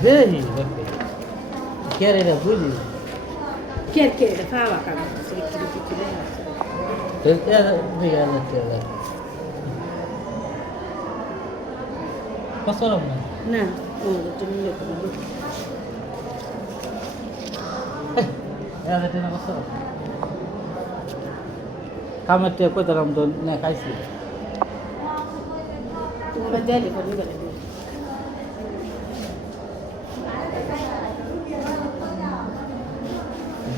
Vedi, che era da quelli? Che le fava cavolo, se li tutti bene. Era la terra. Posso non? No, detto mi detto. Era la terra posso. Kamete ko taram to na kaisi. Tu vedi con lui che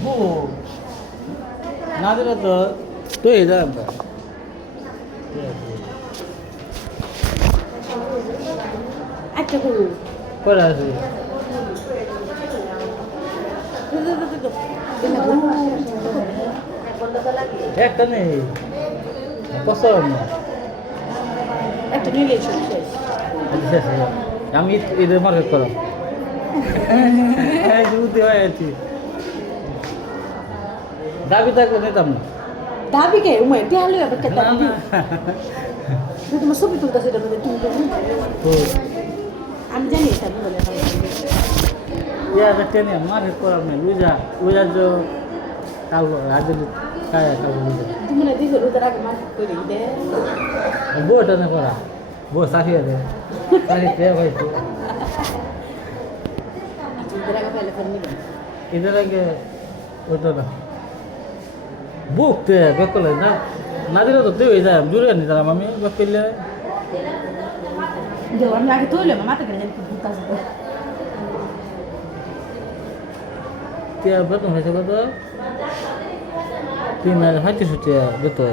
Bu. Nadira to ida amba. আচ্ছা করু Kora asi. একটা নেই পছন্দ না একটা নিলে শেষ আমি ঈদের মার্কেট করাম বুদ্ধি হয়ে আছি দাবি থাকলে নিতাম না দাবি কে উমাই টেহালে হবে কে না, দাবি না। তোমার ছবি তুলতেছে এটা মধ্যে তুমি তো আমি জানি এটা বলে ইয়া টেনে মার্কেট করাম না লুজা যে কালো আজ কায়া কালো লুজা তুমি না দিছো রোজার আগে মার্কেট করে দে বউটা না করা বউ সাফিয়া দে সাফি ভাইছে রোজার আগে পেলে করে নিবে इधर आगे उधर ना बुक पे बेकले ना नादिरो तो देवे जाए जुरे नहीं जाना मम्मी बेकले দেও আমি আগে তুইলে মাথা করে জানি বুকাছে क्या बेतन है जगह तो 3,500 रुपया बेतन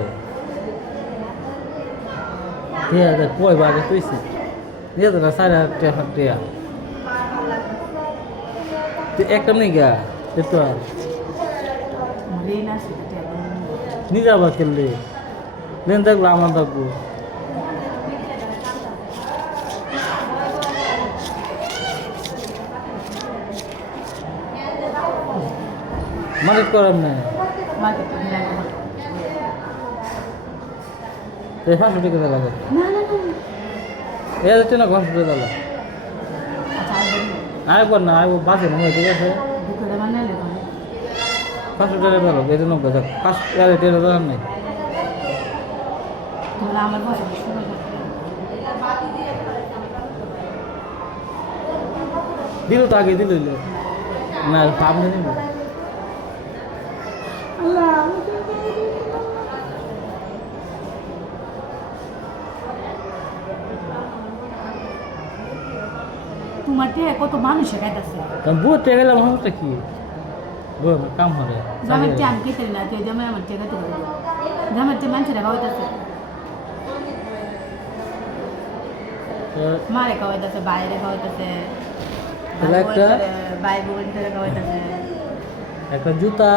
dia ada koi baga tu isi dia tu rasa ada dia tu ekam ni ga itu Marina সেটা ni jaba kelle len tak lama tak bu market করাম না মার্কেট করে নিলাম এই 500 টাকা লাগে না না না এই যেতে না 500 টাকা লাগে আচ্ছা আর আয় বল না আয় বাসে না ঠিক আছে দুপুরে বানালে তো 500 টাকা দাও এই জন্য কথা 5 টাকা দাও নাই তোমরা আমার বসে শুরু করতে দিল তো আগে দিল না সামনে দিল আল্লাহ তোমার কত মানুষের খাইতেছে কারণ বুয়া টেকে গেলাম সমস্যা কি বুয়া কাম হবে জামার যে আমি খেতে না তুই জামাই আমার টেকা তো করবো জামার যে মানুষেরা খাওয়াইতেছে মারে খাওয়াইতেছে বাইরে খাওয়াইতেছে তাহলে একটা- ভাই বোন খাওয়াইতেছে একটা জুতা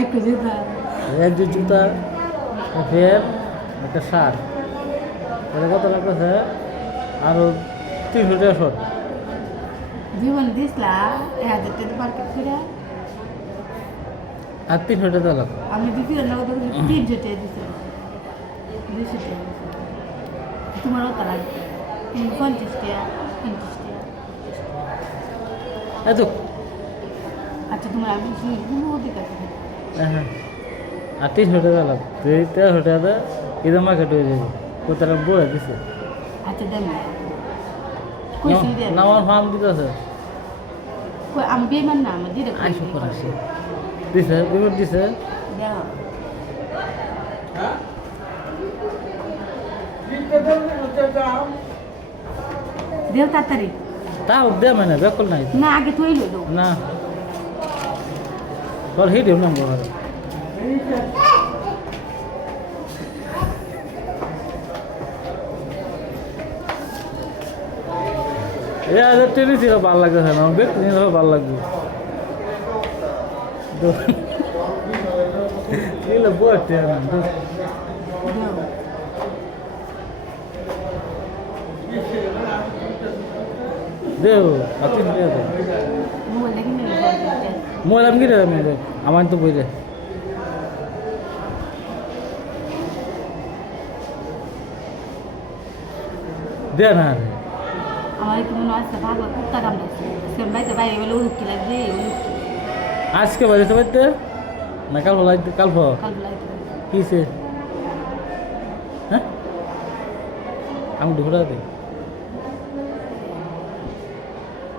এক জুতা এক জুতা ফের একটা শার্ট তাহলে কত লাগতেছে আরো 300 টাকা শর্ট জীবন দিসলা 1000 টাকা মার্কেট করে আর 300 টাকা লাগবে আমি দিদি রান্না করতে 300 টাকা দিছি 200 টাকা দিছি তোমারও তা লাগবে 50 টাকা 50 টাকা এত আচ্ছা তোমার আমি কোনো অধিকার নেই হ্যাঁ আর 300 টাকা লাগবে 300 টাকা ঈদের মার্কেট হয়ে যাবে কোথাও বয়ে দিছে আচ্ছা দেন কইছি দেন নামার ফার্ম দিতেছে কই আমি বেমান না আমার দিদি আইসো করে আসে দিছে বিপদ দিছে দাও দেও তাড়াতাড়ি তাও দে মানে বেকল নাই না আগে তুই লইলো না তোর হিট এমন বড় এ আজ টেনিস ভালো লাগতেছে না বেক নিলে ভালো লাগবে নিলে বটে না দেও দেও আতি দেও মোবাইল দেখি না মোবাইল আমি কিনে দেবেন আমার তো বইলে দে না রে আমার একটু মনে আছে ভাগবত কুত্তা কামড়াইছে সে বাইতে বাইরে বলে উলুকি লাগছে উলুকি আজকে বাড়িতে বাড়িতে না কাল লাগতে কাল কাল লাইতে কিসে হ্যাঁ আমি ঢুকরা দিই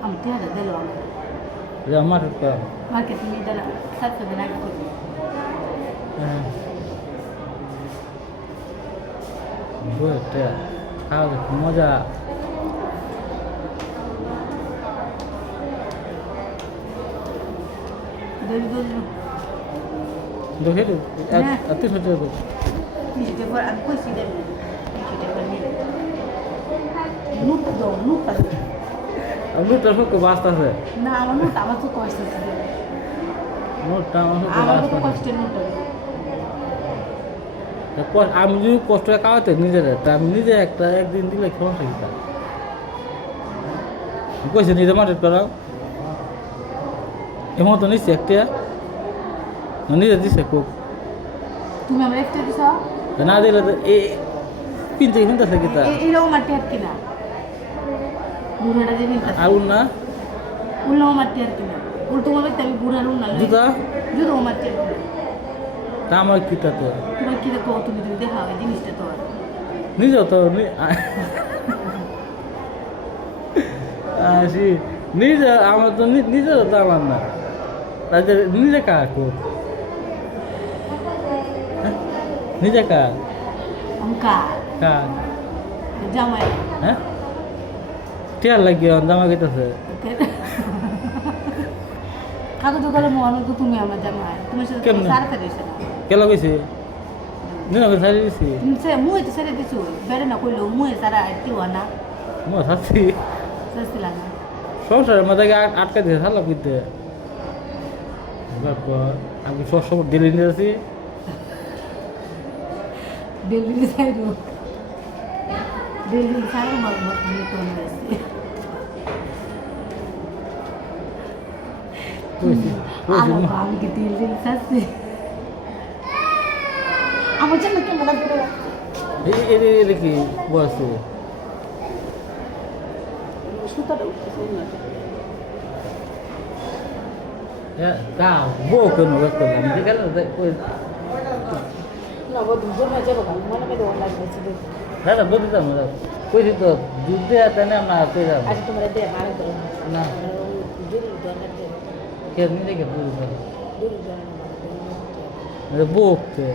আমি টিয়ারে দিল আমার যে আমার করা মার্কেটিং এ দিল 700 দিন আগে করি হ্যাঁ বলতে খাওয়া দেখো মজা দড়ি দড়ি দেখে হ্যাঁ। এত ছোট মিষ্টি পর আমি কইছি দেব মিষ্টি পর নিয়ে নুট দাও নুট আছে আমি তোর সঙ্গে বাস্ত আছে না আমার নুট আমার তো কষ্ট আছে নোটটা আমার সঙ্গে আমার বাস্ত তো আছে কষ্টের নুট আমি যদি কষ্ট খাওয়াতে নিজের তা আমি নিজে একটা একদিন দিলে সমস্যা কি তার কইছে নিজে মার্কেট করাও এমন তো নিচ্ছে একটা নিজে দিছে কোক তুমি আমার একটা দিছ না দিলে তো এ কিনতে কিনতেছে কি তা এরকম মাটি আর কিনা বুড়াটা যে কিনতে আর না উল্লো মাটি আর কিনা উল্টো বলে আমি বুড়ার উন্না জুতা জুতো মাটি আর কিনা তা আমার কিটা তো তোমার কি দেখো তুমি তুমি দেখা হয় জিনিসটা তো আর নিজেও তো নিজে আমার তো নিজেরও তো আমার না তাদের নিজে কার কোক নিজে কার অঙ্কা কার জামাই হ্যাঁ টিয়ার লাগিয়ে জামা কেটেছে কাকু তো গেলে মনে তো তুমি আমার জামাই তোমার সাথে কেমনে? সারা দিছে না কে লাগাইছে নিনকে ছাড়ি দিছি তুমি সে মুই তো সেরে দিছো বেড়ে না কইলো মুই সারা আইতিও না মো ছাড়ছি সসিলা না সংসারের মাথায় আটকা দিয়ে ছাড়লাম কিন্তু তারপর আমি সব সময় দিল্লি নিয়ে আসি দিল্লি সাইডো দিল্লি সাইডো মত মত নিয়ে তো আসছে কইছি আলো বাম কি দিল্লি সাসে আমার জন্য কেমন লাগবে এটা কি বলছে সুতাটা উঠতেছে না তা বউ কেন করলাম দেখেন না ও দুজন মাঝে বাবা মনে মনে ওর লাগবে দাদা বলতে না কইছি তো দুধ দেওয়া তাই না আমরা পেয়ে যাবো আজ তোমরা দে মারা করো না দুরু দোনা দে কে নিজে কে দুধ দেবো দুরু দোনা বউকে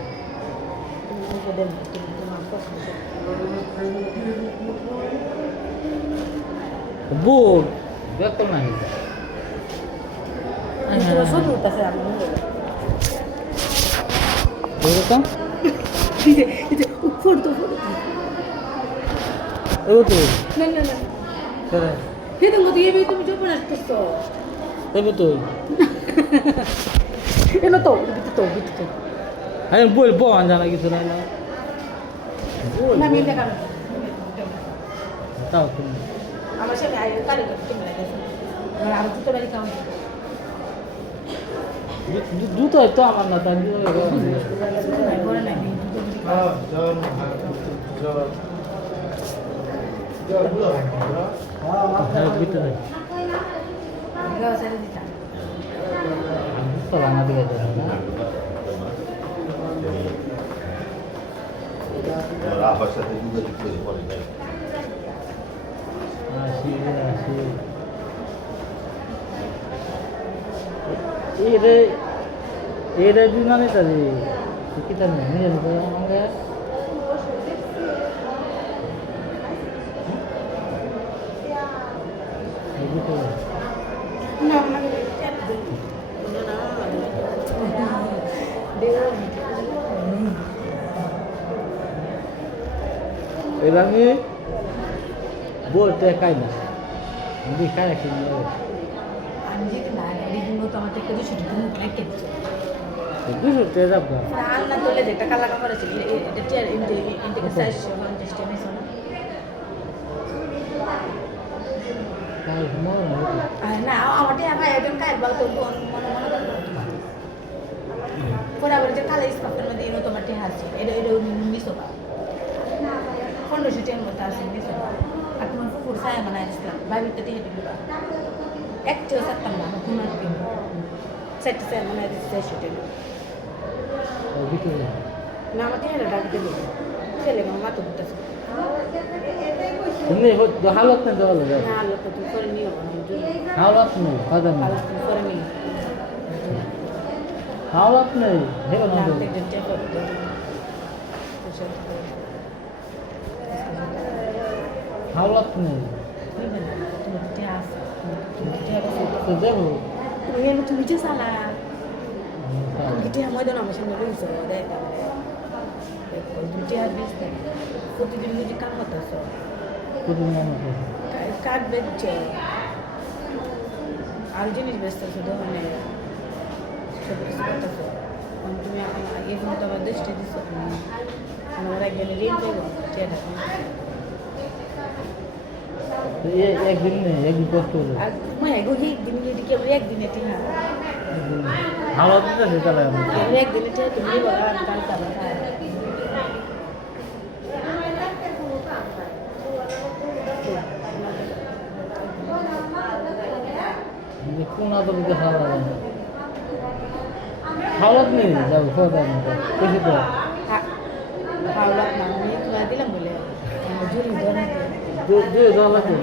তুমি দে তুমি তোমার পছন্দ বউ দেখো না তোমার শুধু উঠতেছে আমি এরকম এই উপর তো ও তো না না না করে হেতু মতো ইয়ে তুমি জব না করছো তবে তো এনো তো বিতে আমি বলবো জানা কিছু না না না আমি দেখা না তাও তুমি আমার সাথে আই কারি করতে মানে আমার আর দুটো বাড়ি কাম দুটো তো আমার না তার বড় না ভিতরে গাও সাথে দিতা তো রান্না দিকে না আবার সাথে যোগাযোগ করে পরে যাই আসি আসি এরে এরে দিনানে তারে kita nih ya betul enggak begitu না মানে এরাঙে বলতে কাই না আমি কাই রাখি আমি যে না এদিন তো আমার থেকে দুশো টাকা মুখ রেখে দিচ্ছে দুশো টাকা যাব আলনা তোলে যেটা কালা কাপড় আছে এটা টিয়ার ইনটেকে সাইজ সমান চেষ্টা নেই শোনা কাল মন না আমারটি আবার একদম কাজ বলতো মনে মনে পরে আবার যে কালা স্কার্ফের মধ্যে ইনো তোমারটি হাসি এটা মিশো বা 1500 টাকার মতো আছে মিশো ছায়া বানাই দিছিলাম বাড়িতে টিহে দিল একটু সারতাম না ঘুমার দিন চারটে ছায়া বানাই দিচ্ছি 400 টাকা ওর ভিতরে না আমার টিহে ডাক দিল ছেলে আমার মাথা ঘুরতেছে তুমি হালত না দেওয়া লাগে না আলো তো তুই করে নিও না হালত নেই কথা নেই আলো তুমি করে নিও হালত নেই হেলো না না দেবো দেখতে চেক করতে হালত নেই তুমি টিহে আসো তুমি টিহে তো দেবো তুমি যে সালা Kita yang mau dalam macam ni so, dah tak. Kita habis ni. Kau tu dulu di kamar tu so. Qutub নামে Kad beje. Arjenis besta so dah ni. Sebab sebab tu so. Untuk ni ini pun tu ada desti di so. Orang yang ni dia tu tiada. ये एक दिन नहीं एक दिन कष्ट हो जाए मैं एगो ही दिन ये दिखे एक दिन एती हां हालत तो से चला एक दिन एती तुम ये बड़ा काल का बता ये कौन आता है हालत नहीं जब होता है कैसे तो हालत मांगने तो मैं दिलम बोले मुझे नहीं दो डॉलर के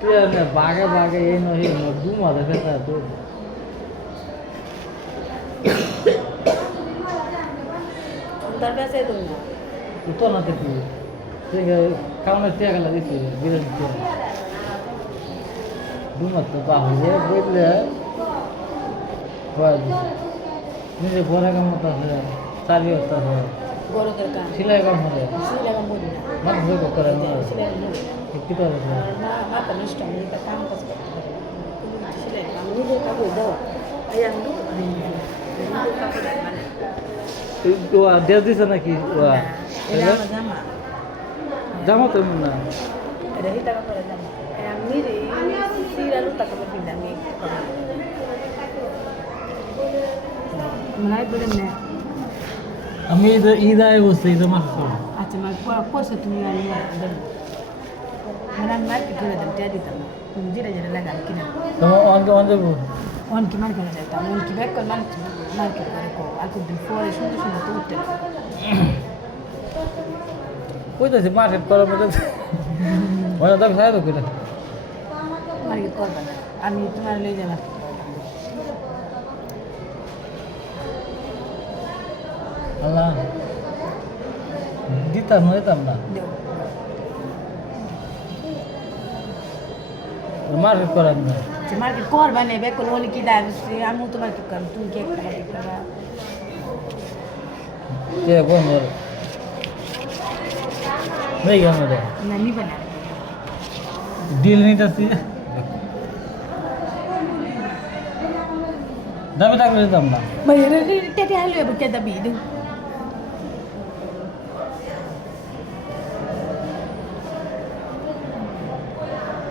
क्या मैं भागे भागे ये नहीं मैं घूमा देखता है तो अंदर पैसे दूंगा तो ना देखी ठीक है काम में त्याग लगी थी गिरन के घूमा तो बाहर ये बोल ले बस मुझे गोरा का मत है सारी होता है गोरो करका सिलाई काम हो रहा सिलाई का बोल मत हो को करे सिलाई नहीं कितना है ना mata nista ni ka काम कर सिलाई काम नहीं दे का बोल दो ayam tu ni ka pada mana itu dia di sana ki wah ila jama jama tu mana ada kita ka pada jama ayam ni re sira lu tak ka pindah ni mulai boleh ni আমি ঈদ আয় বসে ঈদ মাস acha mal kwa sa tumia ni ada mana mal ke kira dam jadi tam jira jira laga kina তো on যাবো on ki mal kala jata on ki bekko mal ke kare ko aku before শুনে শুনে তো উঠতে কইতাছি market করার মধ্যে ওরা দাম খায় তো কইতা মার্কেট করবা না আমি তোমার লই যাব আল্লাহ দিতাম না দেও মার্কেট করার না যে মার্কেট করবা না bekko বলি কি দাম আমি তোমার কি করব তুমি কি একটা মার্কেট করবা কে কোন नहीं गया मेरे না নিবা না डील नहीं करती दाबी तक ले दम ना ভাই রে তে হলো বুকে দাবি দে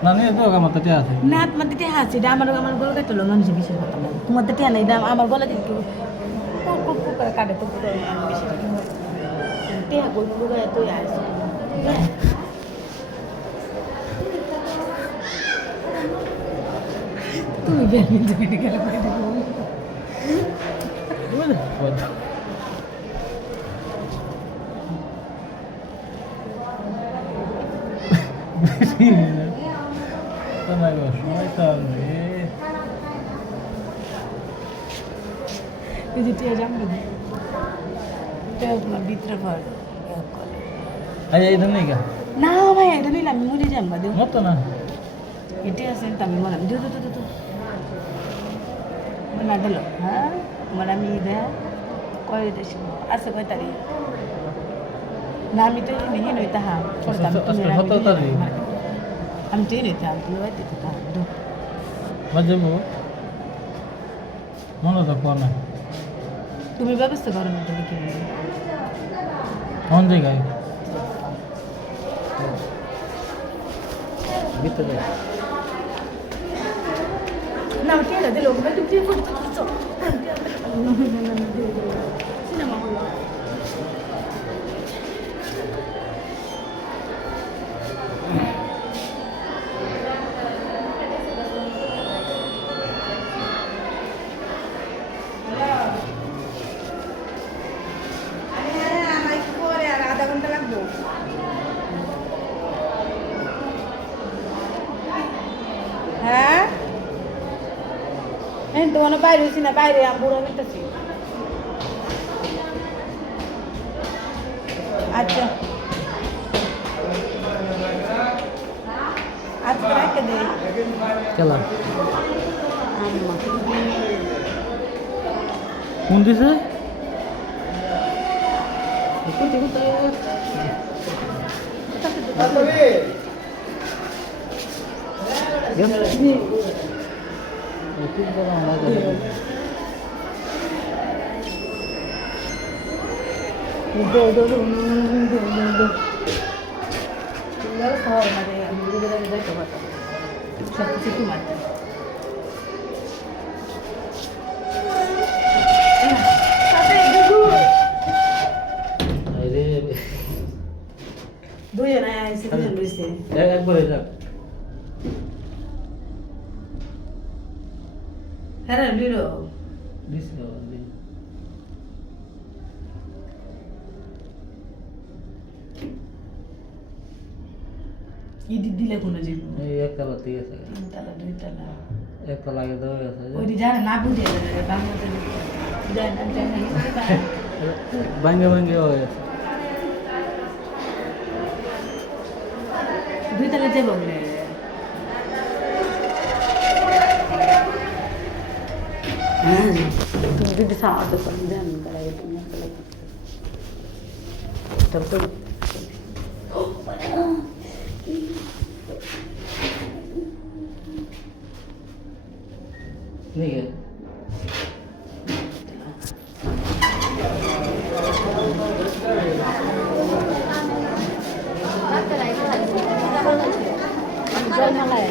না নিয়ে তো কাম তো আছে না তোমার তে হাসি আমার গলা কাটলো মানুষ বিষয় কথা না তোমার তে নাই দাম আমার গলা দিকে কুক করে কাটে তো পুরো আমি বেশি তে কই পুরো এত আসে তুমি বেরিয়ে তুমি গেলে করে দেবো এই যে টিয়া জাম দিদি এটা তোমার ভিতরে ভর আরে ইধর নেই क्या না ভাই এটা নিলাম মুড়ি জাম বাদে मत तो ना এটা আছে আমি বললাম দু mana dulu ha mana mi ida koi de shi asa koi tari na mi to ni ni ta ha por tam tu ni am tu ni ta tu wa ti ta do বাজবো মনে তো কোনা তুমি ব্যবস্থা করো না তুমি কি কোন জায়গায় ভিতরে না কে না দিলো তুমি তুই ফুট তো সিনেমা হলো তো মনে বাইরে হয়েছি না বাইরে বুড়ো নিতেছি আচ্ছা আজকে রেখে দে খেলা আম্মা কোন দিছে খাওয়ার মানে যাইতে পারতাম সব কিছু তোমার দুজন আইসি দুজন রয়েছে একবারে যাক হ্যাঁ লিরো দিস ইডি দিলে কোনো যাইব এই একতলা ঠিক আছে তিনতলা দুইতলা একতলা আগে দেওয়া গেছে ওই জানে না বুঝে বাংলাদেশ জানে ভাঙ্গে ভাঙ্গে হয়ে গেছে দুইতলা যাইব বলে তুমি যদি সাহায্য করেন জানেন করাই তুমি তারপর नहीं है জল মালায়